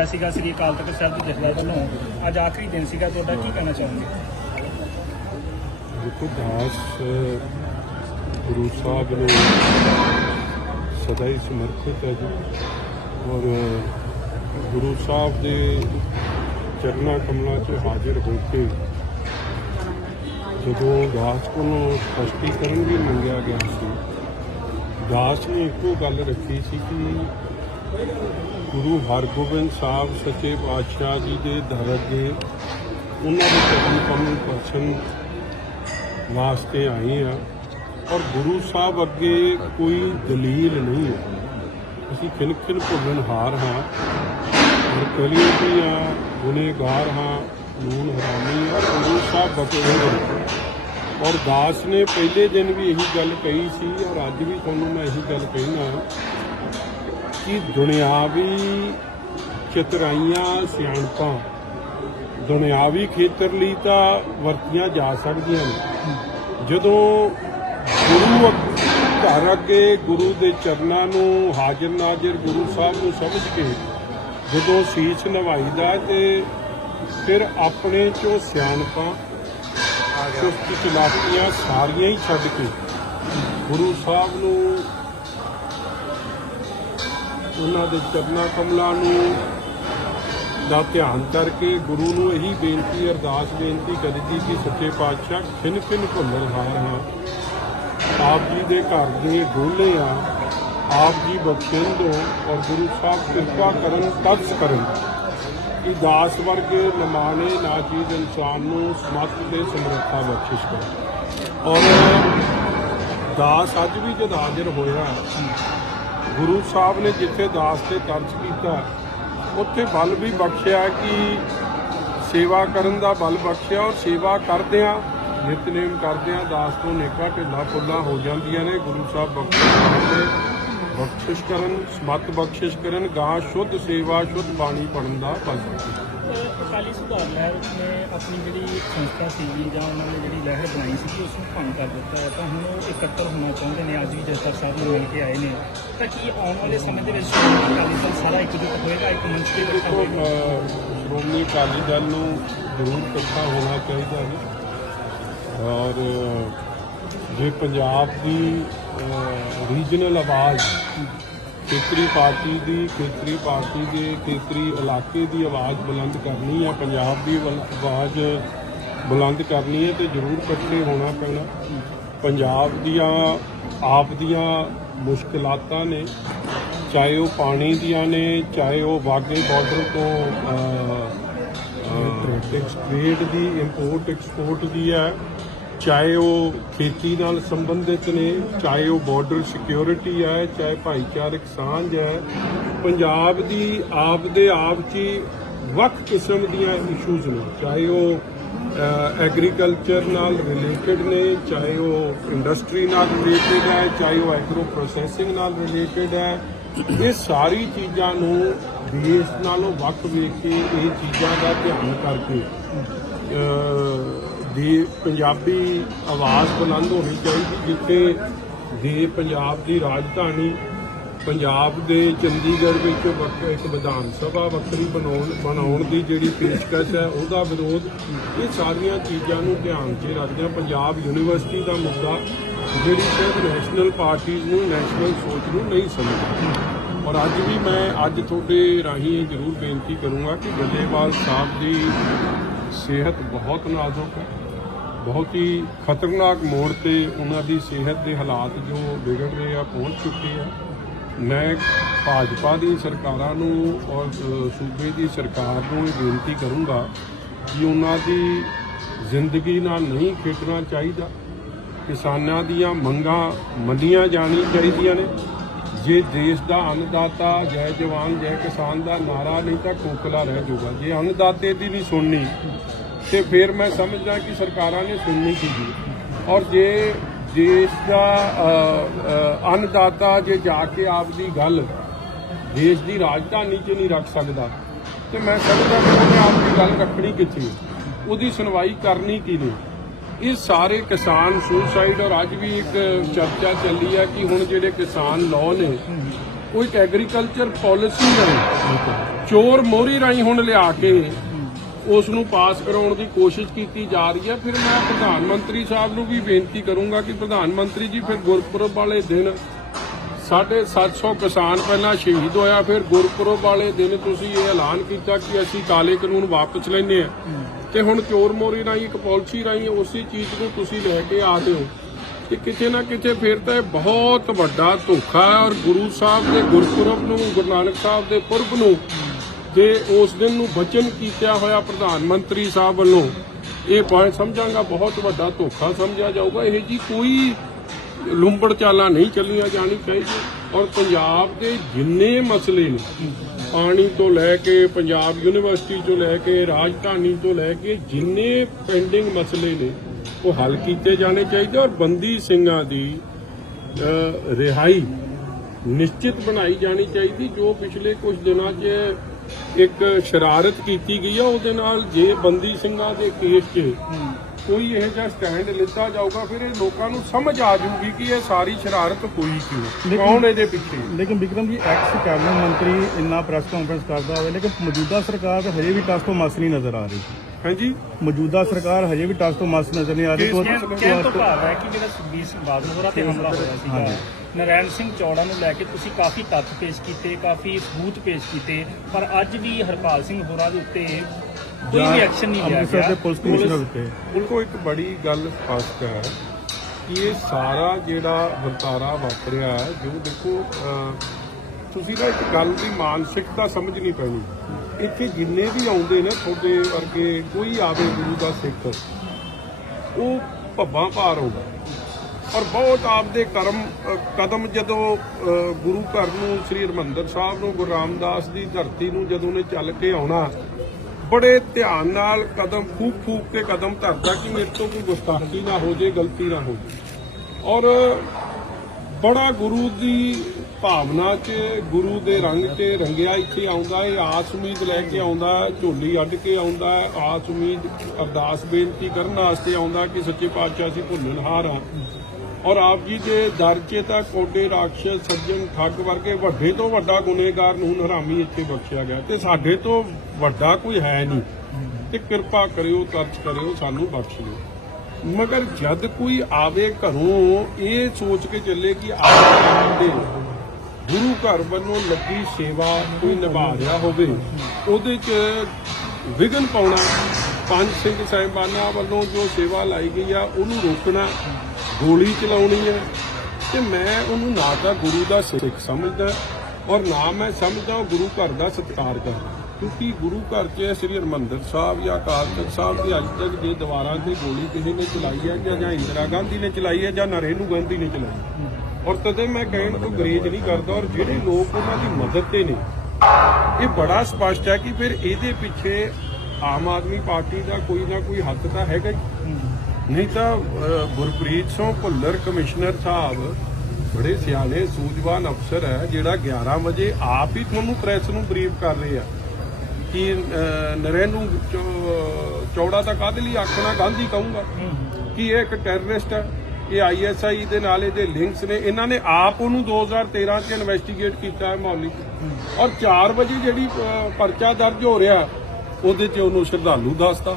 ਹੋਇਆ ਸੀਗਾ, ਸ੍ਰੀ ਅਕਾਲ ਤਖਤ ਸਾਹਿਬ ਦੇ ਜਥੇਦਾਰ ਵੱਲੋਂ। ਅੱਜ ਆਖਰੀ ਦਿਨ ਸੀਗਾ, ਤੁਹਾਡਾ ਕੀ ਕਹਿਣਾ ਚਾਹੋਗੇ? ਦੇਖੋ, ਦਾਸ ਗੁਰੂ ਸਾਹਿਬ ਨੂੰ ਸਦਾ ਹੀ ਸਮਰਪਿਤ ਹੈ ਜੀ। ਔਰ ਗੁਰੂ ਸਾਹਿਬ ਦੇ ਚਰਨਾਂ ਕਮਲਾਂ 'ਚ ਹਾਜ਼ਰ ਹੋ ਕੇ ਜਦੋਂ ਦਾਸ ਕੋਲੋਂ ਸਪਸ਼ਟੀਕਰਨ ਵੀ ਮੰਗਿਆ ਗਿਆ ਸੀ, ਦਾਸ ਨੇ ਇੱਕੋ ਗੱਲ ਰੱਖੀ ਸੀ ਕਿ ਗੁਰੂ ਹਰਗੋਬਿੰਦ ਸਾਹਿਬ ਸੱਚੇ ਪਾਤਸ਼ਾਹ ਜੀ ਦੇ ਦਰ ਅੱਗੇ ਉਹਨਾਂ ਦੇ ਚਰਨ ਕਮਲ ਪਰਸ਼ਨ ਵਾਸਤੇ ਆਏ ਆ। ਔਰ ਗੁਰੂ ਸਾਹਿਬ ਅੱਗੇ ਕੋਈ ਦਲੀਲ ਨਹੀਂ ਹੈ। ਅਸੀਂ ਖਿਲਖਿਲ ਖਿਲ ਭੁੱਲਣ ਹਾਰ ਹਾਂ। ਔਰ ਕਲੀਆਂ ਵੀ ਆ, ਗੁਨੇਗਾਰ ਹਾਂ ਨੂਨ ਹਰਾਮੀ ਆ, ਗੁਰੂ ਸਾਹਿਬ ਬਖਸ਼ਦੇ ਔਰ ਦਾਸ ਨੇ ਪਹਿਲੇ ਦਿਨ ਵੀ ਇਹੀ ਗੱਲ ਕਹੀ ਸੀ, ਔਰ ਅੱਜ ਵੀ ਤੁਹਾਨੂੰ ਮੈਂ ਇਹੀ ਗੱਲ ਕਹਿਣਾ ਕਿ ਦੁਨਿਆਵੀ ਚਤਰਾਈਆਂ ਸਿਆਣਪਾਂ, ਦੁਨਿਆਵੀ ਖੇਤਰ ਲਈ ਤਾਂ ਵਰਤੀਆਂ ਜਾ ਸਕਦੀਆਂ ਨੇ। ਜਦੋਂ ਗੁਰੂ ਘਰ ਅੱਗੇ ਗੁਰੂ ਦੇ ਚਰਨਾਂ ਨੂੰ ਹਾਜ਼ਰ ਨਾਜ਼ਰ ਗੁਰੂ ਸਾਹਿਬ ਨੂੰ ਸਮਝ ਕੇ ਜਦੋਂ ਸੀਸ ਨਵਾਈਦਾ ਤੇ ਫਿਰ ਆਪਣੇ ਚੋਂ ਸਿਆਣਪਾਂ, ਚੁਸਤ ਚਲਾਕੀਆਂ ਸਾਰੀਆਂ ਹੀ ਛੱਡ ਕੇ ਗੁਰੂ ਸਾਹਿਬ ਨੂੰ ਉਹਨਾਂ ਦੇ ਚਰਨਾਂ ਕਮਲਾਂ ਨੂੰ ਦਾ ਧਿਆਨ ਕਰਕੇ ਗੁਰੂ ਨੂੰ ਇਹੀ ਬੇਨਤੀ, ਅਰਦਾਸ ਬੇਨਤੀ ਕਰੀ ਕਿ ਸੱਚੇ ਪਾਤਸ਼ਾਹ ਖਿਨ ਖਿਨ ਭੁੱਲਣ ਹਾਰ ਹਾਂ ਆਪ ਜੀ ਦੇ ਘਰ ਦੇ ਗੋਲੇ ਆ, ਆਪ ਜੀ ਬਖਸ਼ਿੰਦੋ ਔਰ ਗੁਰੂ ਸਾਹਿਬ ਕਿਰਪਾ ਕਰਨ ਤਪਸ ਕਰਨ। ਕਿ ਦਾਸ ਵਰਗੇ ਨਮਾਣੇ ਨਾਚੀਜ਼ ਇਨਸਾਨ ਨੂੰ ਸਮਤ ਤੇ ਸਮਰੱਥਾ ਬਖਸ਼ਿਸ਼ ਕਰੋ ਔਰ ਦਾਸ ਅੱਜ ਵੀ ਜਦ ਹਾਜ਼ਰ ਹੋਇਆ ਗੁਰੂ ਸਾਹਿਬ ਨੇ ਜਿੱਥੇ ਦਾਸ ਤੇ ਤਰਸ ਕੀਤਾ, ਉੱਥੇ ਬਲ ਵੀ ਬਖਸ਼ਿਆ ਕਿ ਸੇਵਾ ਕਰਨ ਦਾ ਬਲ ਬਖਸ਼ਿਆ ਔਰ ਸੇਵਾ ਕਰਦਿਆਂ, ਨਿਤਨੇਮ ਕਰਦਿਆਂ ਦਾਸ ਤੋਂ ਨੇਕਾ ਢਿੱਲਾ ਫੁੱਲਾ ਹੋ ਜਾਂਦੀਆਂ ਨੇ। ਗੁਰੂ ਸਾਹਿਬ ਬਖਸ਼ਿਸ਼ ਕਰਦੇ ਬਖਸ਼ਿਸ਼ ਕਰਨ, ਸਮਤ ਬਖਸ਼ਿਸ਼ ਕਰਨ ਗਾਂ ਸ਼ੁੱਧ ਸੇਵਾ, ਸ਼ੁੱਧ ਬਾਣੀ ਪੜਨ ਦਾ ਬਲ ਬਖਸ਼ਿਸ਼ ਅਕਾਲੀ ਸੁਧਾਰ ਲਹਿਰ ਨੇ ਆਪਣੀ ਜਿਹੜੀ ਸੰਸਥਾ ਸੀ ਜਾਂ ਉਹਨਾਂ ਨੇ ਜਿਹੜੀ ਲਹਿਰ ਬਣਾਈ ਸੀ ਉਸ ਨੂੰ ਭੰਗ ਕਰ ਦਿੱਤਾ ਹੈ। ਤਾਂ ਹੁਣ ਉਹ ਇਕੱਤਰ ਹੋਣਾ ਚਾਹੁੰਦੇ ਨੇ ਅੱਜ ਵੀ ਜਸਟਰ ਸਾਹਿਬ ਨੂੰ ਮਿਲ ਕੇ ਆਏ ਨੇ। ਤਾਂ ਕੀ ਆਉਣ ਵਾਲੇ ਸਮੇਂ ਦੇ ਵਿੱਚ ਅਕਾਲੀ ਦਲ ਸਾਰਾ ਇਕਜੁੱਟ ਹੋਏਗਾ ਇੱਕ ਮੰਚ ਤੇ ਇਕੱਠਾ ਹੋਏਗਾ? ਸ਼੍ਰੋਮਣੀ ਅਕਾਲੀ ਦਲ ਨੂੰ ਜ਼ਰੂਰ ਇਕੱਠਾ ਹੋਣਾ ਚਾਹੀਦਾ ਹੈ। ਔਰ ਜੇ ਪੰਜਾਬ ਦੀ ਰੀਜਨਲ ਆਵਾਜ਼ ਖੇਤਰੀ ਪਾਰਟੀ ਦੀ ਖੇਤਰੀ ਪਾਰਟੀ ਦੇ ਖੇਤਰੀ ਇਲਾਕੇ ਦੀ ਆਵਾਜ਼ ਬੁਲੰਦ ਕਰਨੀ ਹੈ ਪੰਜਾਬ ਦੀ ਵੱਲ- ਆਵਾਜ਼ ਬੁਲੰਦ ਕਰਨੀ ਹੈ ਤੇ ਜ਼ਰੂਰ ਇਕੱਠੇ ਹੋਣਾ ਪੈਣਾ। ਪੰਜਾਬ ਦੀਆਂ ਆਪ ਦੀਆਂ ਮੁਸ਼ਕਲਾਤਾਂ ਨੇ ਚਾਹੇ ਉਹ ਪਾਣੀ ਦੀਆਂ ਨੇ ਚਾਹੇ ਉਹ ਵਾਗੇ ਬਾਰਡਰ ਤੋਂ ਟ੍ਰੇਡ ਦੀ ਇੰਪੋਰਟ ਐਕਸਪੋਰਟ ਦੀ ਹੈ। ਚਾਹੇ ਉਹ ਖੇਤੀ ਨਾਲ ਸੰਬੰਧਿਤ ਨੇ, ਚਾਹੇ ਉਹ ਬਾਰਡਰ ਸਿਕਿਉਰਿਟੀ ਹੈ, ਚਾਹੇ ਭਾਈਚਾਰਕ ਸਾਂਝ ਹੈ, ਪੰਜਾਬ ਦੀ ਆਪ ਦੇ ਆਪ 'ਚ ਹੀ ਵੱਖ ਕਿਸਮ ਦੀਆਂ ਇਸ਼ੂਜ਼ ਨੇ। ਚਾਹੇ ਉਹ ਐਗਰੀਕਲਚਰ ਨਾਲ ਰਿਲੇਟਡ ਨੇ, ਚਾਹੇ ਉਹ ਇੰਡਸਟਰੀ ਨਾਲ ਰਿਲੇਟਡ ਹੈ, ਚਾਹੇ ਉਹ ਐਗਰੋ ਪ੍ਰੋਸੈਸਿੰਗ ਨਾਲ ਰਿਲੇਟਡ ਹੈ, ਇਹ ਸਾਰੀ ਚੀਜ਼ਾਂ ਨੂੰ ਦੇਸ਼ ਨਾਲੋਂ ਵੱਖ ਵੇਖ ਕੇ ਇਹ ਚੀਜ਼ਾਂ ਦਾ ਧਿਆਨ ਕਰਕੇ ਦੀ ਪੰਜਾਬੀ ਆਵਾਜ਼ ਬੁਲੰਦ ਹੋਣੀ ਚਾਹੀਦੀ, ਜਿੱਥੇ ਦੇ ਪੰਜਾਬ ਦੀ ਰਾਜਧਾਨੀ ਪੰਜਾਬ ਦੇ ਚੰਡੀਗੜ੍ਹ ਵਿੱਚ ਵੱਖ- ਇੱਕ ਵਿਧਾਨ ਸਭਾ ਵੱਖਰੀ ਬਣਾਉਣ ਬਣਾਉਣ ਦੀ ਜਿਹੜੀ ਪੇਸ਼ਕਸ਼ ਹੈ, ਉਹਦਾ ਵਿਰੋਧ ਇਹ ਸਾਰੀਆਂ ਚੀਜ਼ਾਂ ਨੂੰ ਧਿਆਨ 'ਚ ਰੱਖਦਿਆਂ ਪੰਜਾਬ ਯੂਨੀਵਰਸਿਟੀ ਦਾ ਮੁੱਦਾ ਜਿਹੜੀ ਸਿਰਫ ਨੈਸ਼ਨਲ ਪਾਰਟੀਆਂ ਨੂੰ, ਨੈਸ਼ਨਲ ਸੋਚ ਨੂੰ ਨਹੀਂ ਸਮਝਦੀ। ਔਰ ਅੱਜ ਵੀ ਮੈਂ ਅੱਜ ਤੁਹਾਡੇ ਰਾਹੀਂ ਜ਼ਰੂਰ ਬੇਨਤੀ ਕਰੂੰਗਾ ਕਿ ਗੱਲੇਵਾਲ ਸਾਹਿਬ ਦੀ ਸਿਹਤ ਬਹੁਤ ਨਾਜ਼ੁਕ ਹੈ। ਬਹੁਤ ਹੀ ਖਤਰਨਾਕ ਮੋੜ ਤੇ ਉਹਨਾਂ ਦੀ ਸਿਹਤ ਦੇ ਹਾਲਾਤ ਜੋ ਵਿਗੜ ਰਹੇ ਆ, ਪਹੁੰਚ ਚੁੱਕੇ ਆ। ਮੈਂ ਭਾਜਪਾ ਦੀ ਸਰਕਾਰਾਂ ਨੂੰ ਔਰ ਸੂਬੇ ਦੀ ਸਰਕਾਰ ਨੂੰ ਇਹ ਬੇਨਤੀ ਕਰੂੰਗਾ ਕਿ ਉਹਨਾਂ ਦੀ ਜ਼ਿੰਦਗੀ ਨਾਲ ਨਹੀਂ ਖੇਡਣਾ ਚਾਹੀਦਾ। ਕਿਸਾਨਾਂ ਦੀਆਂ ਮੰਗਾਂ ਮੰਨੀਆਂ ਜਾਣੀ ਚਾਹੀਦੀਆਂ ਨੇ। ਜੇ ਦੇਸ਼ ਦਾ ਅੰਨਦਾਤਾ ਜੈ ਜਵਾਨ ਜੈ ਕਿਸਾਨ ਦਾ ਨਾਰਾ ਨਹੀਂ ਤਾਂ ਕੋਕਲਾ ਰਹਿ ਜਾਊਗਾ। ਜੇ ਅੰਨਦਾਤੇ ਦੀ ਨਹੀਂ ਸੁਣਨੀ ਤੇ ਫਿਰ ਮੈਂ ਸਮਝਦਾ ਕਿ ਸਰਕਾਰਾਂ ਨੇ ਸੁਣਨੀ ਚਾਹੀਦੀ ਔਰ ਜੇ ਦੇਸ਼ ਦਾ ਅ, ਅੰਨਦਾਤਾ ਜੇ ਜਾ ਕੇ ਆਪਦੀ ਗੱਲ ਦੇਸ਼ ਦੀ ਰਾਜਧਾਨੀ 'ਚ ਨਹੀਂ ਰੱਖ ਸਕਦਾ ਤੇ ਮੈਂ ਸਮਝਦਾ ਕਿ ਉਹਨੇ ਆਪਦੀ ਗੱਲ ਰੱਖਣੀ ਕਿੱਥੇ ਉਹਦੀ ਸੁਣਵਾਈ ਕਰਨੀ ਕਿਹਨੇ ਇਹ ਸਾਰੇ ਕਿਸਾਨ ਸੁਸਾਈਡ ਔਰ ਅੱਜ ਵੀ ਇੱਕ ਚਰਚਾ ਚੱਲੀ ਹੈ ਕਿ ਹੁਣ ਜਿਹੜੇ ਕਿਸਾਨ ਲਾਅ ਨੇ ਉਹ ਇੱਕ ਐਗਰੀਕਲਚਰ ਪਾਲਿਸੀ ਰਾਹੀਂ ਚੋਰ ਮੋਹਰੀ ਰਾਹੀਂ ਹੁਣ ਲਿਆ ਕੇ ਉਸ ਨੂੰ ਪਾਸ ਕਰਾਉਣ ਦੀ ਕੋਸ਼ਿਸ਼ ਕੀਤੀ ਜਾ ਰਹੀ ਹੈ। ਫਿਰ ਮੈਂ ਪ੍ਰਧਾਨ ਮੰਤਰੀ ਸਾਹਿਬ ਨੂੰ ਵੀ ਬੇਨਤੀ ਕਰੂੰਗਾ ਕਿ ਪ੍ਰਧਾਨ ਮੰਤਰੀ ਜੀ, ਫਿਰ ਗੁਰਪੁਰਬ ਵਾਲੇ ਦਿਨ ਸਾਢੇ 700 ਕਿਸਾਨ ਪਹਿਲਾਂ ਸ਼ਹੀਦ ਹੋਇਆ। ਫਿਰ ਗੁਰਪੁਰਬ ਵਾਲੇ ਦਿਨ ਤੁਸੀਂ ਇਹ ਐਲਾਨ ਕੀਤਾ ਕਿ ਅਸੀਂ ਕਾਲੇ ਕਾਨੂੰਨ ਵਾਪਸ ਲੈਨੇ ਆ ਤੇ ਹੁਣ ਚੋਰ ਮੋਰੀ ਰਾਹੀਂ, ਇੱਕ ਪਾਲਿਸੀ ਰਾਹੀਂ ਉਸੇ ਚੀਜ਼ ਨੂੰ ਤੁਸੀਂ ਲੈ ਕੇ ਆ ਰਹੇ ਹੋ ਕਿ ਕਿਤੇ ਨਾ ਕਿਤੇ ਫਿਰ ਤਾਂ ਇਹ ਬਹੁਤ ਵੱਡਾ ਧੋਖਾ ਹੈ। ਔਰ ਗੁਰੂ ਸਾਹਿਬ ਦੇ ਗੁਰਪੁਰਬ ਨੂੰ, ਗੁਰੂ ਨਾਨਕ ਸਾਹਿਬ ਦੇ ਪੁਰਬ ਨੂੰ ਤੇ ਉਸ ਦਿਨ ਨੂੰ ਬਚਨ ਕੀਤਾ ਹੋਇਆ ਪ੍ਰਧਾਨ ਮੰਤਰੀ ਸਾਹਿਬ ਵੱਲੋਂ। ਇਹ ਪੁਆਇੰਟ ਸਮਝਾਂਗਾ, ਬਹੁਤ ਵੱਡਾ ਧੋਖਾ ਸਮਝਿਆ ਜਾਊਗਾ। ਇਹ ਜੀ ਕੋਈ ਲੁੰਬੜ ਚਾਲਾਂ ਨਹੀਂ ਚੱਲੀਆਂ ਜਾਣੀ ਚਾਹੀਦੀ। ਔਰ ਪੰਜਾਬ ਦੇ ਜਿੰਨੇ ਮਸਲੇ ਨੇ, ਪਾਣੀ ਤੋਂ ਲੈ ਕੇ ਪੰਜਾਬ ਯੂਨੀਵਰਸਿਟੀ ਤੋਂ ਲੈ ਕੇ ਰਾਜਧਾਨੀ ਤੋਂ ਲੈ ਕੇ ਜਿੰਨੇ ਪੈਂਡਿੰਗ ਮਸਲੇ ਨੇ, ਉਹ ਹੱਲ ਕੀਤੇ ਜਾਣੇ ਚਾਹੀਦੇ। ਔਰ ਬੰਦੀ ਸਿੰਘਾਂ ਦੀ ਰਿਹਾਈ ਨਿਸ਼ਚਿਤ ਬਣਾਈ ਜਾਣੀ ਚਾਹੀਦੀ, ਜੋ ਪਿਛਲੇ ਕੁਝ ਦਿਨਾਂ 'ਚ ਇੱਕ ਸ਼ਰਾਰਤ ਕੀਤੀ ਗਈ ਆ ਉਹਦੇ ਨਾਲ ਜੇ ਬੰਦੀ ਸਿੰਘਾਂ ਦੇ ਕੇਸ 'ਚ ਕੋਈ ਇਹ ਜਿਹਾ ਸਟੈਂਡ ਲਿੱਤਾ ਜਾਊਗਾ ਫਿਰ ਇਹ ਲੋਕਾਂ ਨੂੰ ਸਮਝ ਆ ਜਾਊਗੀ ਕਿ ਇਹ ਸਾਰੀ ਸ਼ਰਾਰਤ ਹੋਈ ਕਿਉਂ ਲੇਕਿਨ- ਕੌਣ ਇਹਦੇ ਪਿੱਛੇ ਲੇਕਿਨ ਵਿਕਰਮ ਜੀ ਐਕਸ ਕੈਬਨਿਟ ਮੰਤਰੀ ਇੰਨਾ ਪ੍ਰੈਸ ਕਾਨਫਰੰਸ ਕਰਦਾ ਹੋਵੇ ਲੇਕਿਨ ਮੌਜੂਦਾ ਸਰਕਾਰ ਤਾਂ ਹਜੇ ਵੀ ਟਸ ਤੋਂ ਮਸ ਨਹੀਂ ਨਜ਼ਰ ਆ ਰਹੀ। ਹਾਂਜੀ? ਮੌਜੂਦਾ ਸਰਕਾਰ ਹਜੇ ਵੀ ਟਸ ਤੋਂ ਮਸ ਨਜ਼ਰ ਨਹੀਂ ਆ ਰਹੀ ਤੋਂ- ਕਹਿਣ- ਤੋਂ ਭਾਵ ਹੈ ਕਿ ਜਿਹੜਾ ਸੁਖਬੀਰ ਸਿੰਘ ਬਾਦਲ ਹੋਰਾਂ ਤੇ ਹਮਲਾ ਹੋਇਆ ਹਾਂਜੀ। ਨਰੈਣ ਸਿੰਘ ਚੌੜਾ ਨੂੰ ਲੈ ਕੇ ਤੁਸੀਂ ਕਾਫੀ ਤੱਥ ਪੇਸ਼ ਕੀਤੇ ਕਾਫੀ ਸਬੂਤ ਪੇਸ਼ ਕੀਤੇ ਪਰ ਅੱਜ ਵੀ ਹਰਪਾਲ ਸਿੰਘ ਹੋਰਾਂ ਦੇ ਉੱਤੇ ਕੋਈ ਵੀ ਐਕਸ਼ਨ ਨਹੀਂ ਲਿਆ ਗਿਆ। ਦੇ ਪੁਲਿਸ ਕਮਿਸ਼ਨਰ ਉੱਤੇ। ਬਿਲਕੁਲ ਇੱਕ ਬੜੀ ਗੱਲ ਸਪਸ਼ਟ ਹੈ ਕਿ ਇਹ ਸਾਰਾ ਜਿਹੜਾ ਵਰਤਾਰਾ ਵਾਪਰਿਆ ਹੈ, ਜੋ ਦੇਖੋ ਤੁਸੀਂ ਨਾ ਇੱਕ ਗੱਲ ਦੀ ਮਾਨਸਿਕਤਾ ਸਮਝਣੀ ਪੈਣੀ। ਇੱਥੇ ਜਿੰਨੇ ਵੀ ਆਉਂਦੇ ਨੇ ਤੁਹਾਡੇ ਵਰਗੇ ਕੋਈ ਆਵੇ ਗੁਰੂ ਦਾ ਸਿੱਖ ਉਹ ਭੱਬਾਂ ਭਾਰ ਹੋਊਗਾ ਔਰ ਬਹੁਤ ਆਪਦੇ ਕਰਮ ਕਦਮ ਜਦੋਂ ਗੁਰੂ ਘਰ ਨੂੰ ਸ੍ਰੀ ਹਰਿਮੰਦਰ ਸਾਹਿਬ ਨੂੰ, ਗੁਰੂ ਰਾਮਦਾਸ ਦੀ ਧਰਤੀ ਨੂੰ ਜਦੋਂ ਨੇ ਚੱਲ ਕੇ ਆਉਣਾ, ਬੜੇ ਧਿਆਨ ਨਾਲ ਕਦਮ, ਫੂਕ ਫੂਕ ਕੇ ਕਦਮ ਧਰਦਾ ਕਿ ਮੇਰੇ ਤੋਂ ਕੋਈ ਗੁਸਤਾਖੀ ਨਾ ਹੋ ਜੇ ਗਲਤੀ ਨਾ ਹੋ ਜੇ ਔਰ ਬੜਾ ਗੁਰੂ ਦੀ ਭਾਵਨਾ 'ਚ ਗੁਰੂ ਦੇ ਰੰਗ 'ਚ ਰੰਗਿਆ ਇੱਥੇ ਆਉਂਦਾ ਹੈ ਆਸ ਉਮੀਦ ਲੈ ਕੇ ਆਉਂਦਾ, ਝੋਲੀ ਅੱਡ ਕੇ ਆਉਂਦਾ, ਆਸ ਉਮੀਦ ਅਰਦਾਸ ਬੇਨਤੀ ਕਰਨ ਵਾਸਤੇ ਆਉਂਦਾ ਕਿ ਸੱਚੇ ਪਾਤਸ਼ਾਹ ਅਸੀਂ ਭੁੱਲਣਹਾਰ ਹਾਂ। ਔਰ ਆਪ ਜੀ ਦੇ ਦਰ 'ਚ ਤਾਂ ਕੋਡੇ ਰਾਖਸ਼ ਸੱਜਣ ਠੱਗ ਵਰਗੇ ਵੱਡੇ ਤੋਂ ਵੱਡਾ ਗੁਨੇਗਾਰ ਨੂੰ ਹਰਾਮੀ ਇੱਥੇ ਬਖਸ਼ਿਆ ਗਿਆ ਤੇ ਸਾਡੇ ਤੋਂ ਵੱਡਾ ਕੋਈ ਹੈ ਨਹੀਂ। ਤੇ ਕਿਰਪਾ ਕਰਿਓ, ਤਰਸ ਕਰਿਓ, ਸਾਨੂੰ ਬਖਸ਼ ਦਿਓ। ਮਗਰ ਜਦ ਕੋਈ ਆਵੇ ਘਰੋਂ, ਇਹ ਸੋਚ ਕੇ ਚੱਲੇ ਕਿ ਆਪ ਦੇ। ਗੁਰੂ ਘਰ ਵੱਲੋਂ ਲੱਗੀ ਸੇਵਾ ਕੋਈ ਨਿਭਾ ਰਿਹਾ ਹੋਵੇ, ਉਹਦੇ 'ਚ ਵਿਘਨ ਪਾਉਣਾ। ਪੰਜ ਸਿੰਘ ਸਾਹਿਬਾਨਾਂ ਵੱਲੋਂ ਜੋ ਸੇਵਾ ਲਾਈ ਗਈ ਆ, ਉਹਨੂੰ ਰੋਕਣਾ। ਗੋਲੀ ਚਲਾਉਣੀ ਹੈ ਤੇ ਮੈਂ ਉਹਨੂੰ ਨਾ ਤਾਂ ਗੁਰੂ ਦਾ ਸਿੱਖ ਸਮਝਦਾ ਔਰ ਨਾ ਮੈਂ ਸਮਝਦਾ ਉਹ ਗੁਰੂ ਘਰ ਦਾ ਸਤਿਕਾਰ ਕਰਦਾ। ਕਿਉਂਕਿ ਗੁਰੂ ਘਰ 'ਚ ਸ੍ਰੀ ਹਰਿਮੰਦਰ ਸਾਹਿਬ ਜਾਂ ਅਕਾਲ ਤਖਤ ਸਾਹਿਬ ਦੀ ਅੱਜ ਤੱਕ ਜੇ ਦੀਵਾਰਾਂ ਤੇ ਗੋਲੀ ਕਿਸੇ ਨੇ ਚਲਾਈ ਹੈ ਜਾਂ ਜਾਂ ਇੰਦਰਾ ਗਾਂਧੀ ਨੇ ਚਲਾਈ ਹੈ ਜਾਂ ਨਰੇਨੂ ਗਾਂਧੀ ਨੇ ਚਲਾਈ ਔਰ ਤਦੇ ਮੈਂ ਕਹਿਣ ਤੋਂ ਗਰੇਜ ਨਹੀਂ ਕਰਦਾ ਔਰ ਜਿਹੜੇ ਲੋਕ ਉਹਨਾਂ ਦੀ ਮਦਦ ਤੇ ਨੇ, ਇਹ ਬੜਾ ਸਪਸ਼ਟ ਹੈ ਕਿ ਫਿਰ ਇਹਦੇ ਪਿੱਛੇ ਆਮ ਆਦਮੀ ਪਾਰਟੀ ਦਾ ਕੋਈ ਨਾ ਕੋਈ ਹੱਕ ਤਾਂ ਹੈਗਾ ਨਹੀਂ ਤਾਂ ਗੁਰਪ੍ਰੀਤ ਸਿੰਘ ਭੁੱਲਰ ਕਮਿਸ਼ਨਰ ਸਾਹਿਬ ਬੜੇ ਸਿਆਣੇ ਸੂਝਵਾਨ ਅਫਸਰ ਹੈ ਜਿਹੜਾ 11 ਵਜੇ ਆਪ ਹੀ ਤੁਹਾਨੂੰ ਪ੍ਰੈਸ ਨੂੰ ਬਰੀਫ ਕਰ ਰਹੇ ਆ ਕਿ ਅਹ, ਨਰੇਨੂ ਚੌ- ਚੌੜਾ ਤਾਂ ਕਾਹਦੇ ਲਈ ਆਖਣਾ ਗਾਂਧੀ ਕਹੂੰਗਾ ਕਿ ਇਹ ਇੱਕ ਟੈਰਰਿਸਟ ਹੈ ਇਹ ਆਈਐਸਆਈ ਦੇ ਨਾਲ ਇਹਦੇ ਲਿੰਕਸ ਨੇ ਇਹਨਾਂ ਨੇ ਆਪ ਉਹਨੂੰ 2013 ਚ ਇਨਵੈਸਟੀਗੇਟ ਕੀਤਾ ਹੈ ਮੌਲੀ ਔਰ 4 ਵਜੇ ਜਿਹੜੀ ਪਰਚਾ ਦਰਜ ਹੋ ਰਿਹਾ ਉਹਦੇ 'ਚ ਉਹਨੂੰ ਸ਼ਰਧਾਲੂ ਦੱਸਦਾ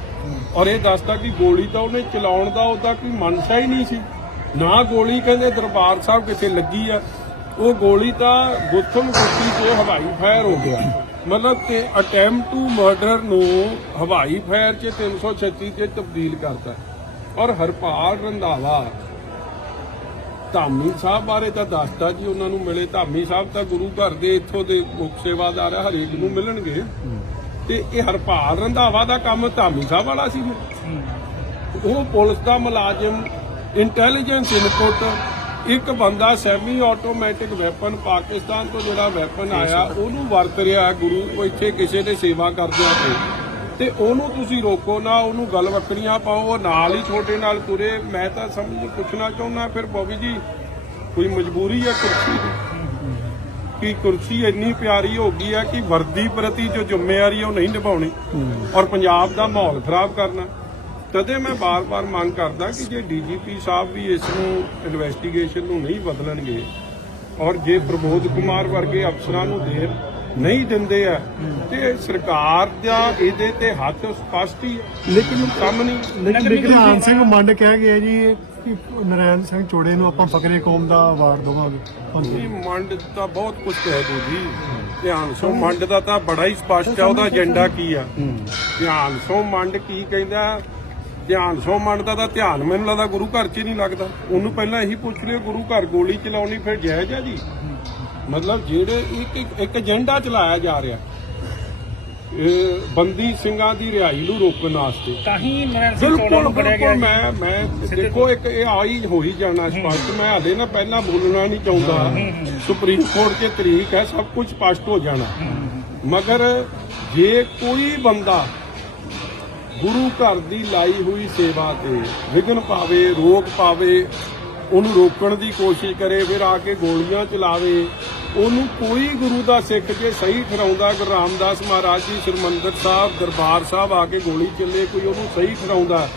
ਔਰ ਇਹ ਦੱਸਦਾ ਕਿ ਗੋਲੀ ਤਾਂ ਉਹਨੇ ਚਲਾਉਣ ਦਾ ਉਹਦਾ ਕੋਈ ਮਨਸ਼ਾ ਹੀ ਨਹੀਂ ਸੀ। ਨਾ ਗੋਲੀ ਕਹਿੰਦੇ ਦਰਬਾਰ ਸਾਹਿਬ ਕਿਤੇ ਲੱਗੀ ਆ। ਉਹ ਗੋਲੀ ਤਾਂ ਗੁੱਥਮ ਗੁੱਥੀ ਤੇ ਹਵਾਈ ਫਾਇਰ ਹੋ ਗਿਆ। ਮਤਲਬ ਕਿ ਅਟੈਂਪਟ ਟੂ ਮਰਡਰ ਨੂੰ ਹਵਾਈ ਫਾਇਰ 'ਚ 336 ਚ ਤਬਦੀਲ ਕਰਤਾ। ਔਰ ਹਰਪਾਲ ਰੰਧਾਵਾ, ਧਾਮੀ ਸਾਹਿਬ ਬਾਰੇ ਤਾਂ ਦੱਸਦਾ ਜੀ, ਉਹਨਾਂ ਨੂੰ ਮਿਲੇ। ਧਾਮੀ ਸਾਹਿਬ ਤਾਂ ਗੁਰੂ ਘਰ ਦੇ ਇੱਥੋਂ ਦੇ ਮੁੱਖ ਸੇਵਾਦਾਰ ਹਰੇਕ ਨੂੰ ਮਿਲਣਗੇ। ਤੇ ਇਹ ਹਰਪਾਲ ਰੰਧਾਵਾ ਦਾ ਕੰਮ ਧਾਮੀ ਸਾਹਿਬ ਵਾਲਾ ਸੀ। ਉਹ ਪੁਲਿਸ ਦਾ ਮੁਲਾਜ਼ਮ ਇੰਟੈਲੀਜੈਂਸ ਇਨਪੁਟ ਇੱਕ ਬੰਦਾ ਸੈਮੀ ਆਟੋਮੈਟਿਕ ਵੈਪਨ ਪਾਕਿਸਤਾਨ ਤੋਂ ਜਿਹੜਾ ਵੈਪਨ ਆਇਆ ਉਹਨੂੰ ਵਰਤ ਰਿਹਾ ਗੁਰੂ ਉਹ ਇੱਥੇ ਕਿਸੇ ਦੇ ਸੇਵਾ ਕਰਦਿਆਂ ਤੇ। ਤੇ ਉਹਨੂੰ ਤੁਸੀਂ ਰੋਕੋ ਨਾ ਉਹਨੂੰ ਗੱਲ ਵਕਰੀਆਂ ਪਾਓ ਉਹ ਨਾਲ ਹੀ ਛੋਟੇ ਨਾਲ ਤੁਰੇ। ਮੈਂ ਤਾਂ ਸਮਝ ਪੁੱਛਣਾ ਚਾਹੁੰਦਾ ਫਿਰ ਬੋਬੀ ਜੀ ਕੋਈ ਮਜਬੂਰੀ ਹੈ ਕੁਰਸੀ ਦੀ? ਕਿ ਕੁਰਸੀ ਇੰਨੀ ਪਿਆਰੀ ਹੋ ਗਈ ਹੈ ਕਿ ਵਰਦੀ ਪ੍ਰਤੀ ਜੋ ਜ਼ਿੰਮੇਵਾਰੀ ਹੈ ਉਹ ਨਹੀਂ ਨਿਭਾਉਣੀ ਔਰ ਪੰਜਾਬ ਦਾ ਮਾਹੌਲ ਖਰਾਬ ਕਰਨਾ। ਤਦੇ ਮੈਂ ਬਾਰ-ਬਾਰ ਮੰਗ ਕਰਦਾ ਕਿ ਜੇ ਡੀਜੀਪੀ ਸਾਹਿਬ ਵੀ ਇਸ ਨੂੰ ਇਨਵੈਸਟੀਗੇਸ਼ਨ ਨੂੰ ਨਹੀਂ ਬਦਲਣਗੇ ਔਰ ਜੇ ਪ੍ਰਮੋਦ ਕੁਮਾਰ ਵਰਗੇ ਅਫਸਰਾਂ ਨੂੰ ਦੇਰ ਨਹੀਂ ਦਿੰਦੇ ਆ ਤੇ ਸਰਕਾਰ ਦਾ ਇਹਦੇ ਤੇ ਹੱਥ ਸਪਸ਼ਟ ਹੀ ਹੈ ਲੇਕਿਨ ਕੰਮ ਨਹੀਂ। ਲੇਕਿਨ ਨਿਧਾਨ ਸਿੰਘ ਮੰਡ ਕਹਿ ਗਿਆ ਜੀ ਕਿ ਨਰੈਣ ਸਿੰਘ ਚੋੜੇ ਨੂੰ ਆਪਾਂ ਫਕਰੇ ਕੌਮ ਦਾ ਅਵਾਰਡ ਦੇਵਾਂਗੇ। ਇਹ ਮੰਡ ਤਾਂ ਬਹੁਤ ਕੁਝ ਕਹਿ ਦੋ ਜੀ। ਧਿਆਨ ਸੋ ਮੰਡ ਦਾ ਤਾਂ ਬੜਾ ਹੀ ਸਪਸ਼ਟ ਆ ਉਹਦਾ ਏਜੰਡਾ ਕੀ ਆ? ਧਿਆਨ ਸੋ ਮੰਡ ਕੀ ਕਹਿੰਦਾ? ਧਿਆਨ ਸੋ ਮੰਡ ਦਾ ਤਾਂ ਧਿਆਨ ਮੈਨੂੰ ਲੱਗਦਾ ਗੁਰੂ ਘਰ 'ਚ ਹੀ ਨਹੀਂ ਲੱਗਦਾ। ਉਹਨੂੰ ਪਹਿਲਾਂ ਇਹੀ ਪੁੱਛ ਲਿਓ ਗੁਰੂ ਘਰ ਗੋਲੀ ਚਲਾਉਣੀ ਫਿਰ ਜਾਇਜ਼ ਆ ਜੀ? ਮਤਲਬ ਜਿਹੜੇ ਇੱਕ ਇੱਕ- ਏਜੰਡਾ ਚਲਾਇਆ ਜਾ ਰਿਹਾ। ਬੰਦੀ ਸਿੰਘਾਂ ਦੀ ਰਿਹਾਈ ਨੂੰ ਰੋਕਣ ਵਾਸਤੇ। ਤਾਂ ਹੀ ਸਿੰਘ ਚੌੜਾ ਬਿਲਕੁਲ ਬਿਲਕੁਲ। ਮੈਂ ਮੈਂ ਦੇਖੋ ਇੱਕ ਇਹ ਆ ਹੀ ਹੋ ਹੀ ਜਾਣਾ ਸਪਸ਼ਟ ਮੈਂ ਹਾਲੇ ਨਾ ਪਹਿਲਾਂ ਬੋਲਣਾ ਨਹੀਂ ਚਾਹੁੰਦਾ। ਸੁਪਰੀਮ ਕੋਰਟ 'ਚ ਤਰੀਕ ਹੈ ਸਭ ਕੁਝ ਸਪਸ਼ਟ ਹੋ ਜਾਣਾ। ਮਗਰ ਜੇ ਕੋਈ ਬੰਦਾ ਗੁਰੂ ਘਰ ਦੀ ਲਾਈ ਹੋਈ ਸੇਵਾ ਤੇ ਵਿਘਨ ਪਾਵੇ ਰੋਕ ਪਾਵੇ ਉਹਨੂੰ ਰੋਕਣ ਦੀ ਕੋਸ਼ਿਸ਼ ਕਰੇ ਫਿਰ ਆ ਕੇ ਗੋਲੀਆਂ ਚਲਾਵੇ ਉਹਨੂੰ ਕੋਈ ਗੁਰੂ ਦਾ ਸਿੱਖ ਜੇ ਸਹੀ ਠਹਿਰਾਉਂਦਾ, ਗੁਰੂ ਰਾਮਦਾਸ ਮਹਾਰਾਜ ਜੀ ਸਿਰਮੰਦਰ ਸਾਹਿਬ, ਦਰਬਾਰ ਸਾਹਿਬ ਆ ਕੇ ਗੋਲੀ ਚੱਲੇ, ਕੋਈ ਉਹਨੂੰ ਸਹੀ ਠਹਿਰਾਉਂਦਾ।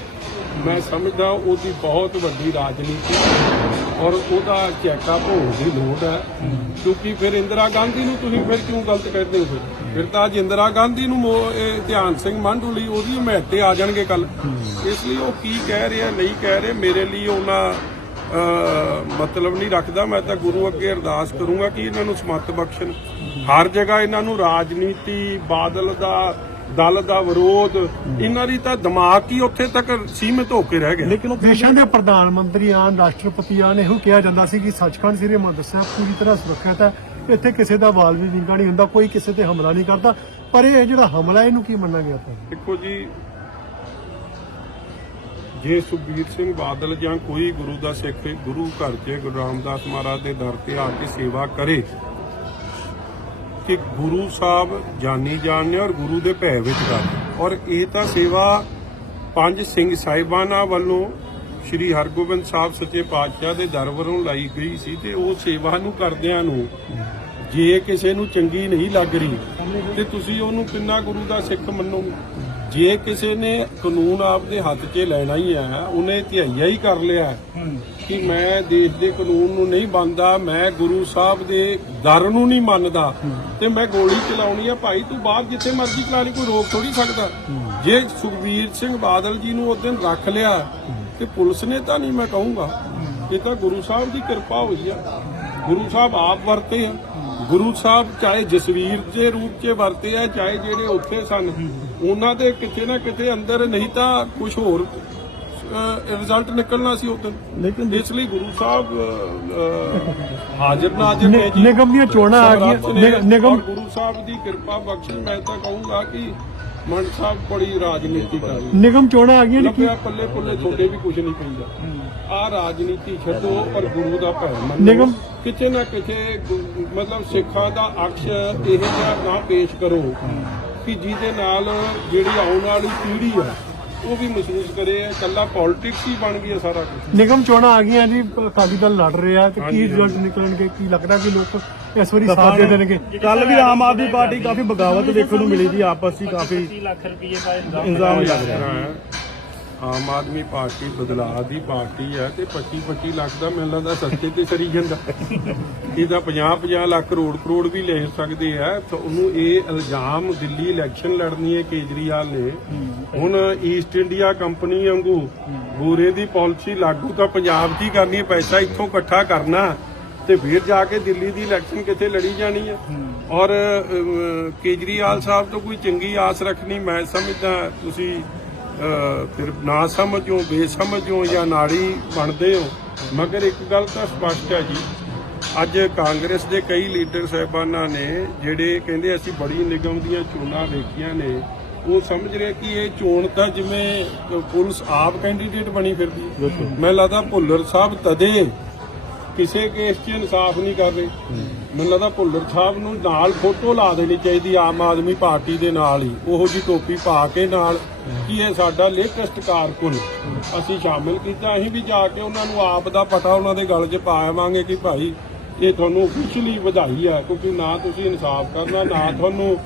ਮੈਂ ਸਮਝਦਾ ਉਹਦੀ ਬਹੁਤ ਵੱਡੀ ਰਾਜਨੀਤੀ ਔਰ ਉਹਦਾ ਚੈੱਕਅਪ ਹੋਣ ਦੀ ਲੋੜ ਹੈ। ਕਿਉਂਕਿ ਫਿਰ ਇੰਦਰਾ ਗਾਂਧੀ ਨੂੰ ਤੁਸੀਂ ਫਿਰ ਕਿਉਂ ਗਲਤ ਕਹਿੰਦੇ ਹੋ ਫਿਰ? ਤਾਂ ਅੱਜ ਇੰਦਰਾ ਗਾਂਧੀ ਨੂੰ ਮੋ- ਇਹ ਧਿਆਨ ਸਿੰਘ ਮੰਡੂ ਉਹਦੀ ਹਮਾਇਤ ਤੇ ਆ ਜਾਣਗੇ ਕੱਲ ਇਸ ਲਈ ਉਹ ਕੀ ਕਹਿ ਰਿਹਾ, ਨਹੀਂ ਕਹਿ ਰਹੇ, ਮੇਰੇ ਲਈ ਉਹਨਾਂ ਮਤਲਬ ਨਹੀਂ ਰੱਖਦਾ ਮੈਂ ਤਾਂ ਗੁਰੂ ਅੱਗੇ ਅਰਦਾਸ ਕਰੂੰਗਾ ਕਿ ਇਹਨਾਂ ਨੂੰ ਸਮੱਤ ਬਖਸ਼ਣ। ਹਰ ਜਗ੍ਹਾ ਇਹਨਾਂ ਨੂੰ ਰਾਜਨੀਤੀ ਬਾਦਲ ਦਾ ਦਲ ਦਾ ਵਿਰੋਧ ਇਹਨਾਂ ਦੀ ਤਾਂ ਦਿਮਾਗ ਹੀ ਉੱਥੇ ਤੱਕ ਸੀਮਿਤ ਹੋ ਕੇ ਰਹਿ ਗਿਆ। ਲੇਕਿਨ ਉਹ ਦੇਸ਼ਾਂ ਦੇ ਪ੍ਰਧਾਨ ਮੰਤਰੀ ਆਨ ਰਾਸ਼ਟਰਪਤੀ ਆਨ ਇਹੋ ਕਿਹਾ ਜਾਂਦਾ ਸੀ ਕਿ ਸੱਚਖੰਡ ਸ੍ਰੀ ਹਰਿਮੰਦਰ ਸਾਹਿਬ ਪੂਰੀ ਤਰ੍ਹਾਂ ਸੁਰੱਖਿਅਤ ਹੈ। ਇੱਥੇ ਕਿਸੇ ਦਾ ਵਾਲ ਵੀ ਵਿੰਗਾ ਨਹੀਂ ਹੁੰਦਾ ਕੋਈ ਕਿਸੇ ਤੇ ਹਮਲਾ ਨਹੀਂ ਕਰਦਾ। ਪਰ ਇਹ ਜਿਹੜਾ ਹਮਲਾ ਇਹਨੂੰ ਕੀ ਮੰਨਣਾ ਗਿਆ ਤਾਂ? ਦੇਖੋ ਜੀ ਜੇ ਸੁਖਬੀਰ ਸਿੰਘ ਬਾਦਲ ਜਾਂ ਕੋਈ ਗੁਰੂ ਦਾ ਸਿੱਖ ਗੁਰੂ ਘਰ 'ਚ ਗੁਰੂ ਰਾਮਦਾਸ ਮਹਾਰਾਜ ਦੇ ਦਰ ਤੇ ਆ ਕੇ ਸੇਵਾ ਕਰੇ, ਕਿ ਗੁਰੂ ਸਾਹਿਬ ਜਾਨੀ ਜਾਣਨੇ ਔਰ ਗੁਰੂ ਦੇ ਭੈ ਵਿੱਚ ਕਰ ਔਰ ਇਹ ਤਾਂ ਸੇਵਾ ਪੰਜ ਸਿੰਘ ਸਾਹਿਬਾਨਾਂ ਵੱਲੋਂ ਸ੍ਰੀ ਹਰਗੋਬਿੰਦ ਸਾਹਿਬ ਸੱਚੇ ਪਾਤਸ਼ਾਹ ਦੇ ਦਰ ਵੱਲੋਂ ਲਾਈ ਗਈ ਸੀ ਤੇ ਉਹ ਸੇਵਾ ਨੂੰ ਕਰਦਿਆਂ ਨੂੰ ਜੇ ਕਿਸੇ ਨੂੰ ਚੰਗੀ ਨਹੀਂ ਲੱਗ ਰਹੀ, ਤੇ ਤੁਸੀਂ ਉਹਨੂੰ ਕਿੰਨਾ ਗੁਰੂ ਦਾ ਸਿੱਖ ਮੰਨੋਗੇ? ਜੇ ਕਿਸੇ ਨੇ ਕਾਨੂੰਨ ਆਪਦੇ ਹੱਥ 'ਚ ਲੈਣਾ ਹੀ ਆ ਉਹਨੇ ਧਿਆਈਆ ਹੀ ਕਰ ਲਿਆ। ਕਿ ਮੈਂ ਦੇਸ਼ ਦੇ ਕਾਨੂੰਨ ਨੂੰ ਨਹੀਂ ਮੰਨਦਾ ਮੈਂ ਗੁਰੂ ਸਾਹਿਬ ਦੇ ਦਰ ਨੂੰ ਨਹੀਂ ਮੰਨਦਾ ਤੇ ਮੈਂ ਗੋਲੀ ਚਲਾਉਣੀ ਆ ਭਾਈ ਤੂੰ ਬਾਹਰ ਜਿੱਥੇ ਮਰਜ਼ੀ ਚਲਾ ਲਈ ਕੋਈ ਰੋਕ ਥੋੜੀ ਸਕਦਾ। ਜੇ ਸੁਖਬੀਰ ਸਿੰਘ ਬਾਦਲ ਜੀ ਨੂੰ ਉਸ ਦਿਨ ਰੱਖ ਲਿਆ ਤੇ ਪੁਲਿਸ ਨੇ ਤਾਂ ਨਹੀਂ ਮੈਂ ਕਹੂੰਗਾ ਇਹ ਤਾਂ ਗੁਰੂ ਸਾਹਿਬ ਦੀ ਕਿਰਪਾ ਹੋਈ ਆ। ਗੁਰੂ ਸਾਹਿਬ ਆਪ ਵਰਤੇ ਆ। ਗੁਰੂ ਸਾਹਿਬ ਚਾਹੇ ਜਸਵੀਰ ਦੇ ਰੂਪ 'ਚ ਵਰਤੇ ਆ ਚਾਹੇ ਜਿਹੜੇ ਉੱਥੇ ਸਨ ਉਹਨਾਂ ਦੇ ਕਿਤੇ ਨਾ ਕਿਤੇ ਅੰਦਰ ਨਹੀਂ ਤਾਂ ਕੁਝ ਹੋਰ ਰਿਜ਼ਲਟ ਨਿਕਲਣਾ ਸੀ ਉਦੋਂ ਲੇਕਿਨ ਇਸ ਲਈ ਗੁਰੂ ਸਾਹਿਬ ਹਾਜ਼ਰ ਨਾਜ਼ਰ ਨੇ ਜੀ। ਨਿਗਮ ਦੀਆਂ ਚੋਣਾਂ ਆ ਗਈਆਂ। ਨਿਗਮ ਗੁਰੂ ਸਾਹਿਬ ਦੀ ਕਿਰਪਾ ਬਖਸ਼ਣ ਮੈਂ ਤਾਂ ਕਹੂੰਗਾ ਕਿ ਮਨ ਸਾਹਿਬ ਬੜੀ ਰਾਜਨੀਤੀ ਕਰ ਨਿਗਮ ਚੋਣਾਂ ਆ ਗਈਆਂ ਨੇ ਕੀ ਪੱਲੇ ਪੁੱਲੇ ਤੁਹਾਡੇ ਵੀ ਕੁਝ ਨਹੀਂ ਪੈਂਦਾ। ਆ ਰਾਜਨੀਤੀ ਛੱਡੋ ਪਰ ਗੁਰੂ ਦਾ ਭੈ ਮੰਨੋ। ਨਿਗਮ- ਕਿਤੇ ਨਾ ਕਿਤੇ ਮਤਲਬ ਸਿੱਖਾਂ ਦਾ ਅਕਸ਼ ਇਹ ਜਿਹਾ ਨਾ ਪੇਸ਼ ਕਰੋ ਕਿ ਜਿਹਦੇ ਨਾਲ ਜਿਹੜੀ ਆਉਣ ਵਾਲੀ ਪੀੜ੍ਹੀ ਆ ਉਹ ਵੀ ਮਹਿਸੂਸ ਕਰੇ ਇਕੱਲਾ ਪੋਲਿਟਿਕਸ ਹੀ ਬਣ ਗਈ ਹੈ ਸਾਰਾ ਕੁਝ ਨਿਗਮ ਚੋਣਾਂ ਆ ਗਈਆਂ ਜੀ ਅਕਾਲੀ ਦਲ ਲੜ ਰਿਹਾ ਤੇ ਕੀ ਰਿਜ਼ਲਟ ਨਿਕਲਣਗੇ ਕੀ ਲੱਗਦਾ ਕਿ ਲੋਕ ਇਸ ਵਾਰੀ ਸਾਥ ਦੇ ਦੇਣਗੇ। ਕੱਲ ਵੀ ਆਮ ਆਦਮੀ ਪਾਰਟੀ ਕਾਫੀ ਬਗਾਵਤ ਦੇਖਣ ਨੂੰ ਮਿਲੀ ਜੀ ਆਪਸ ਵਿੱਚ ਕਾਫੀ 30 ਲੱਖ ਰੁਪਏ ਦਾ ਇਲਜ਼ਾਮ ਲੱਗ ਰਿਹਾ। ਹੈ ਆਮ ਆਦਮੀ ਪਾਰਟੀ ਬਦਲਾਅ ਦੀ ਪਾਰਟੀ ਹੈ ਤੇ 25 25 ਲੱਖ ਦਾ ਮੈਨੂੰ ਲੱਗਦਾ ਸਸਤੇ ਤੇ ਸਰੀ ਜਾਂਦਾ। ਇਹਦਾ 50 50 ਲੱਖ ਕਰੋੜ ਕਰੋੜ ਵੀ ਲੈ ਸਕਦੇ ਆ। ਤਾਂ ਉਹਨੂੰ ਇਹ ਇਲਜ਼ਾਮ ਦਿੱਲੀ ਇਲੈਕਸ਼ਨ ਲੜਨੀ ਹੈ ਕੇਜਰੀਵਾਲ ਨੇ। ਹੁਣ ਈਸਟ ਇੰਡੀਆ ਕੰਪਨੀ ਵਾਂਗੂ ਗੋਰੇ ਦੀ ਪਾਲਿਸੀ ਲਾਗੂ ਤਾਂ ਪੰਜਾਬ 'ਚ ਹੀ ਕਰਨੀ ਪੈਸਾ ਇੱਥੋਂ ਇਕੱਠਾ ਕਰਨਾ। ਤੇ ਫਿਰ ਜਾ ਕੇ ਦਿੱਲੀ ਦੀ ਇਲੈਕਸ਼ਨ ਕਿੱਥੇ ਲੜੀ ਜਾਣੀ ਹੈ ਔਰ ਕੇਜਰੀਵਾਲ ਸਾਹਿਬ ਤੋਂ ਕੋਈ ਚੰਗੀ ਆਸ ਰੱਖਣੀ ਮੈਂ ਸਮਝਦਾ ਤੁਸੀਂ ਫਿਰ ਨਾ ਸਮਝੋ ਬੇਸਮਝੋ ਜਾਂ ਨਾੜੀ ਬਣਦੇ ਹੋ। ਮਗਰ ਇੱਕ ਗੱਲ ਤਾਂ ਸਪਸ਼ਟ ਹੈ ਜੀ। ਅੱਜ ਕਾਂਗਰਸ ਦੇ ਕਈ ਲੀਡਰ ਸਾਹਿਬਾਨਾਂ ਨੇ ਜਿਹੜੇ ਕਹਿੰਦੇ ਅਸੀਂ ਬੜੀ ਨਿਗਮ ਦੀਆਂ ਚੋਣਾਂ ਵੇਖੀਆਂ ਨੇ ਉਹ ਸਮਝ ਰਹੇ ਕਿ ਇਹ ਚੋਣ ਤਾਂ ਜਿਵੇਂ ਪੁਲਿਸ ਆਪ ਕੈਂਡੀਡੇਟ ਬਣੀ ਫਿਰਦੀ। ਮੈਨੂੰ ਲੱਗਦਾ ਭੁੱਲਰ ਸਾਹਿਬ ਤਦੇ ਕਿਸੇ ਕੇਸ 'ਚ ਇਨਸਾਫ ਨਹੀਂ ਕਰ ਰਹੇ ਮੈਨੂੰ ਲੱਗਦਾ ਭੁੱਲਰ ਸਾਹਿਬ ਨੂੰ ਨਾਲ ਫੋਟੋ ਲਾ ਦੇਣੀ ਚਾਹੀਦੀ ਆਮ ਆਦਮੀ ਪਾਰਟੀ ਦੇ ਨਾਲ ਹੀ। ਉਹੋ ਜੀ ਟੋਪੀ ਪਾ ਕੇ ਨਾਲ ਕਿ ਇਹ ਸਾਡਾ ਲੇਟੈਸਟ ਕਾਰਕੁਨ ਅਸੀਂ ਸ਼ਾਮਿਲ ਕੀਤਾ, ਅਸੀਂ ਵੀ ਜਾ ਕੇ ਉਹਨਾਂ ਨੂੰ ਆਪ ਦਾ ਪਤਾ ਉਹਨਾਂ ਦੇ ਗਲ 'ਚ ਪਾਵਾਂਗੇ ਕਿ ਭਾਈ ਇਹ ਤੁਹਾਨੂੰ ਅਫੀਸ਼ੀਅਲੀ ਵਧਾਈ ਹੈ ਕਿਉਂਕਿ ਨਾ ਤੁਸੀਂ ਇਨਸਾਫ ਕਰਨਾ, ਨਾ ਤੁਹਾਨੂੰ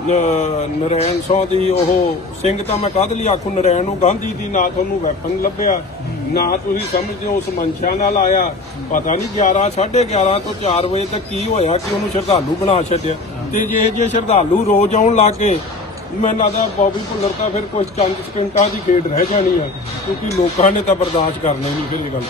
ਨ- ਨਰੈਣ ਸੌ ਦੀ ਉਹ ਸਿੰਘ ਤਾਂ ਮੈਂ ਕਦ ਲਈ ਆਖੂ, ਨਰੈਣ ਨੂੰ ਗਾਂਧੀ ਦੀ ਨਾ ਤੁਹਾਨੂੰ ਵੈਪਨ ਲੱਭਿਆ। ਨਾ ਤੁਸੀਂ ਸਮਝਦੇ ਹੋ, ਉਸ ਮਨਸ਼ਾ ਨਾਲ ਆਇਆ। ਪਤਾ ਨਹੀਂ 11 11:30 ਤੋਂ 4 ਵਜੇ ਤੱਕ ਕੀ ਹੋਇਆ, ਕਿ ਉਹਨੂੰ ਸ਼ਰਧਾਲੂ ਬਣਾ ਛੱਡਿਆ। ਤੇ ਜੇ ਜੇ ਸ਼ਰਧਾਲੂ ਰੋਜ਼ ਆਉਣ ਲੱਗ ਲੱਗੇ ਮੈਨੂੰ ਲੱਗਦਾ ਬੌਬੀ ਭੁੱਲਰ ਤਾਂ ਫਿਰ ਕੁਝ ਚੰਦ ਸਕਿੰਟਾਂ ਦੀ ਖੇਡ ਰਹਿ ਜਾਣੀ ਆ, ਕਿਉਂਕਿ ਲੋਕਾਂ ਨੇ ਤਾਂ ਬਰਦਾਸ਼ਤ ਕਰਨਾ ਨਹੀਂ ਫਿਰ ਇਹ ਗੱਲ।